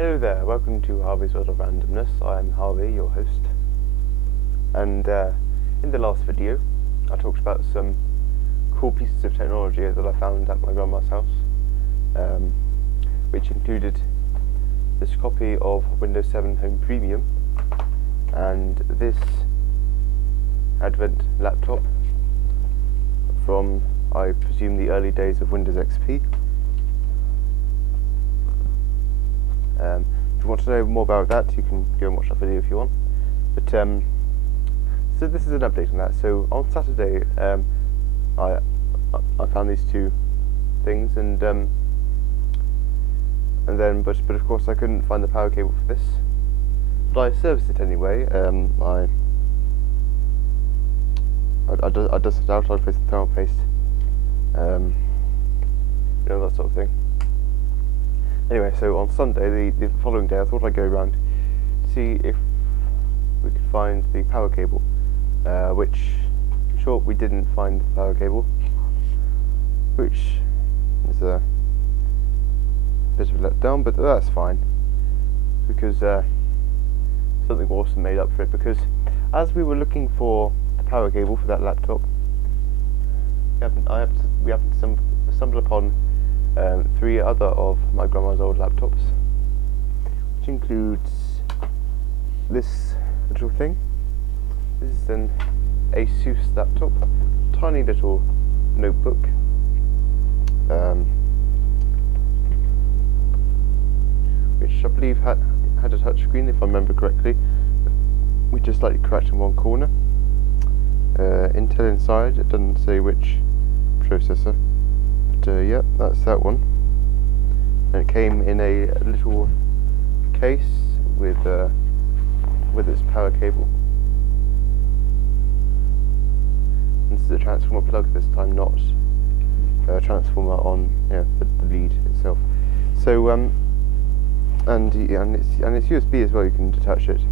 Hello there, welcome to Harvey's World of Randomness. I'm Harvey, your host. And in the last video, I talked about some cool pieces of technology that I found at my grandma's house, which included this copy of Windows 7 Home Premium and this Advent laptop from, I presume, the early days of Windows XP. If you want to know more about that, you can go and watch that video if you want. But so this is an update on that. So on Saturday, I found these two things, and then but of course I couldn't find the power cable for this. But I serviced it anyway. I dusted it out. I placed the thermal paste, you know, that sort of thing. Anyway, so on Sunday, the following day, I thought I'd go around to see if we could find the power cable, which, in short, we didn't find the power cable, which is a bit of a letdown, but that's fine, because something awesome made up for it, because as we were looking for the power cable for that laptop, we happened to stumble upon 3 other of my grandma's old laptops, which includes this little thing. This is an Asus laptop, tiny little notebook, which I believe had a touch screen, if I remember correctly, which is slightly cracked in one corner. Intel inside, it doesn't say which processor. Yep, that's that one. And it came in a little case with its power cable. This is a transformer plug this time, not a transformer on the lead itself. So and it's USB as well. You can detach it,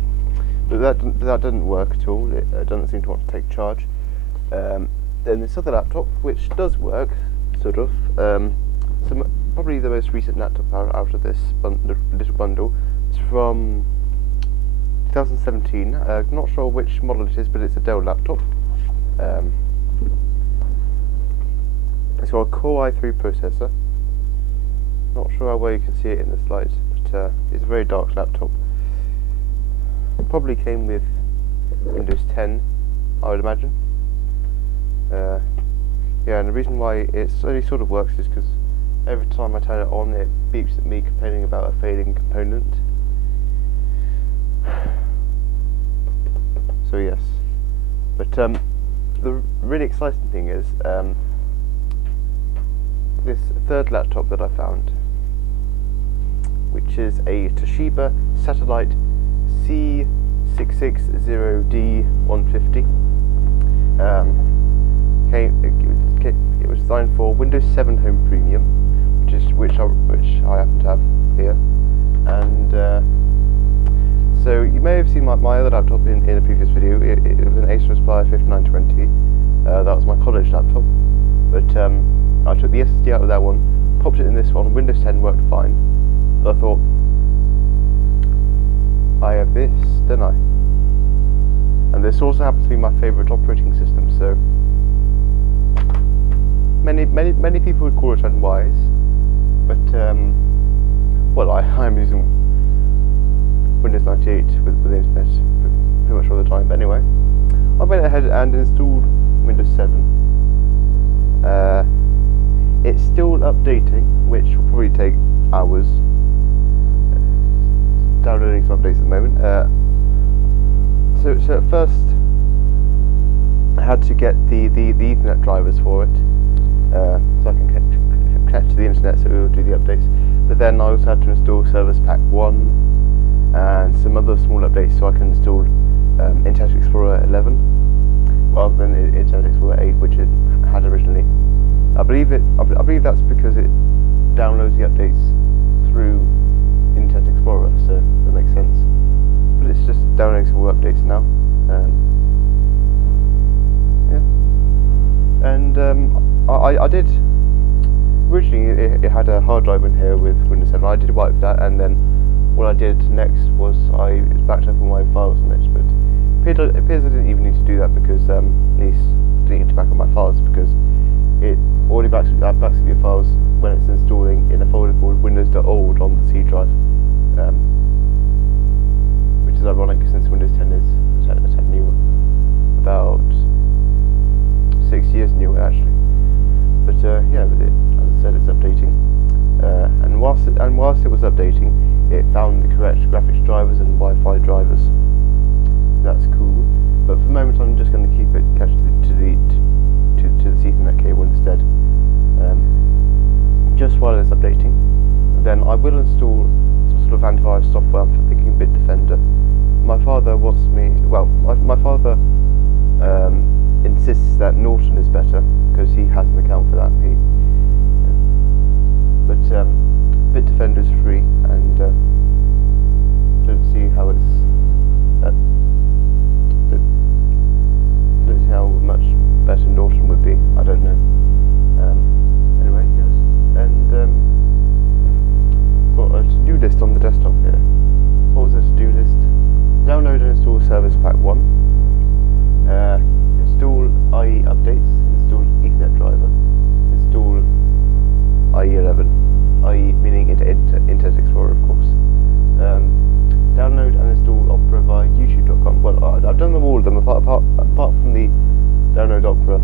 but that didn't work at all. It doesn't seem to want to take charge. Then this other laptop, which does work, sort of. Probably the most recent laptop out of this little bundle. It's from 2017. Not sure which model it is, but it's a Dell laptop. It's got a Core i3 processor. Not sure how well you can see it in the slides, but it's a very dark laptop. Probably came with Windows 10, I would imagine. Yeah, and the reason why it only sort of works is because every time I turn it on, it beeps at me complaining about a failing component. So yes, but the really exciting thing is this third laptop that I found, which is a Toshiba Satellite C660D150. It was designed for Windows 7 Home Premium, which I happen to have here, and so you may have seen my other laptop in a previous video. It was an Acer Aspire 5920. That was my college laptop, but I took the SSD out of that one, popped it in this one. Windows 10 worked fine, but I thought, I have this, don't I? And this also happens to be my favourite operating system, so many people would call it unwise, but well, I'm using Windows 98 with the internet pretty much all the time. But anyway, I went ahead and installed Windows 7. It's still updating, which will probably take hours. Downloading some updates at the moment. So at first, I had to get the Ethernet drivers for it, so I can connect to the internet, so it will do the updates. But then I also had to install Service Pack 1 and some other small updates, so I can install Internet Explorer 11 rather than Internet Explorer 8, which it had originally. I believe that's because it downloads the updates through Internet Explorer, so that makes sense. But it's just downloading some more updates now. Yeah, and I did originally it had a hard drive in here with Windows 7. I did wipe that, and then what I did next was I backed up all my files on it, but it appears I didn't even need to do that because at least I didn't need to back up my files because it already backs up your files when it's installing in a folder called windows.old on the C drive, which is ironic since Windows 10 is a 10 newer, about 6 years newer actually. But yeah, as I said, it's updating, and whilst it was updating, it found the correct graphics drivers and Wi-Fi drivers. That's cool. But for the moment, I'm just going to keep it attached to the Ethernet cable instead. Just while it's updating, then I will install some sort of antivirus software. I'm thinking Bitdefender. My father wants me. Well, my father insists that Norton is better because he has an account for that. But Bitdefender is free, and don't see how it's. Don't see how much better Norton would be. I don't know. Anyway, yes, and got a to-do list on the desktop here. What was the to-do list? Download and install Service Pack 1. Install IE updates. Install Ethernet driver. Install IE11. IE meaning Internet Explorer, of course. Download and install Opera via YouTube.com. Well, I've done them all of them apart from the download Opera.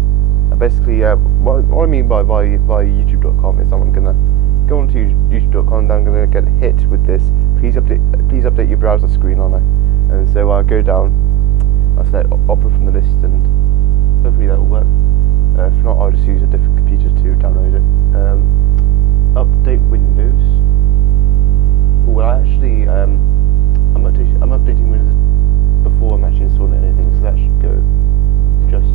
Basically, what I mean by via YouTube.com is I'm gonna go onto YouTube.com and I'm gonna get hit with this. Please update your browser screen on it. And so I'll go down. I'll select Opera from the list, and hopefully that will work. If not, I'll just use a different computer to download it. Update Windows. Well, actually, I'm updating Windows before I'm actually installing anything, so that should go just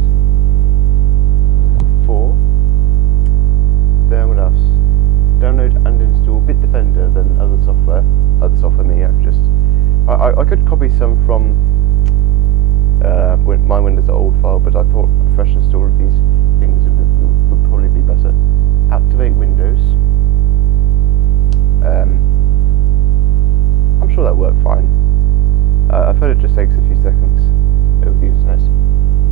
for. Then what else? Download and install Bitdefender, then other software meaning I could copy some from my Windows old file, but I thought a fresh install of these things would probably be better. Activate Windows. I'm sure that worked fine. I've heard it just takes a few seconds over the internet.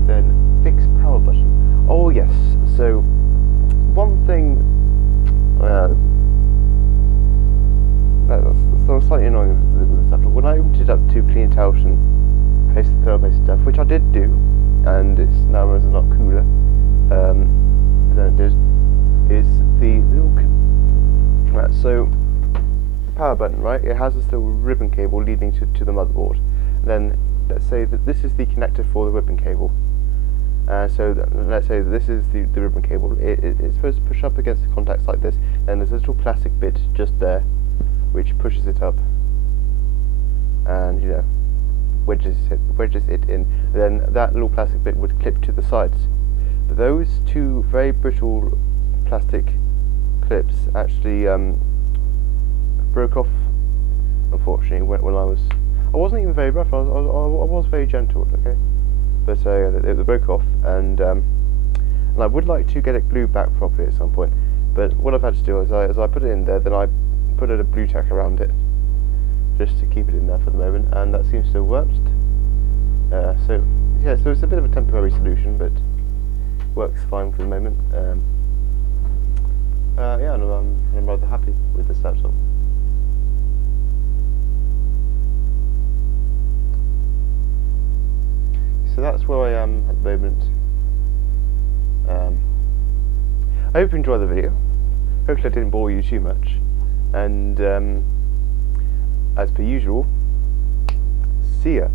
Then fix power button. Oh yes, so one thing that's slightly annoying with this laptop. When I opened it up to clean it out and place the thermal paste stuff, which I did do, and it's now runs a lot cooler than it did, is the little so power button, right? It has this little ribbon cable leading to the motherboard. Then let's say that this is the connector for the ribbon cable. So let's say that this is the ribbon cable. It's supposed to push up against the contacts like this, and there's a little plastic bit just there, which pushes it up, and wedges it in. Then that little plastic bit would clip to the sides. But those two very brittle plastic clips actually broke off, unfortunately, when I wasn't even very rough. I was very gentle, okay. But it broke off, and I would like to get it glued back properly at some point. But what I've had to do is I put it in there, then I put a blue tack around it, just to keep it in there for the moment, and that seems to have worked. So yeah, so it's a bit of a temporary solution, but works fine for the moment. Yeah, and I'm rather happy with this laptop. So that's where I am at the moment. I hope you enjoyed the video. Hopefully I didn't bore you too much. And as per usual, see ya.